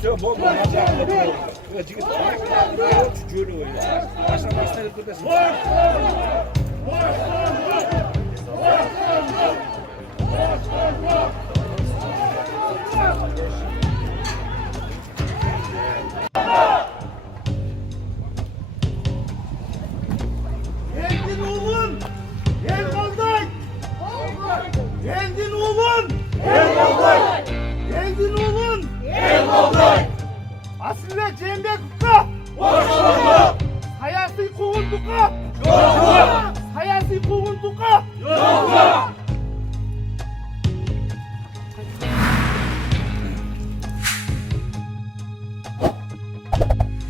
Все, бог, Geldin oğlum. Gel kaldık. Geldin oğlum. Gel kaldık. Geldin oğlum. Gel kaldık. Asille Cembe Kukka. Hoş bulduk. Hayası kovunduka. Yok. Hayası kovunduka. Yok.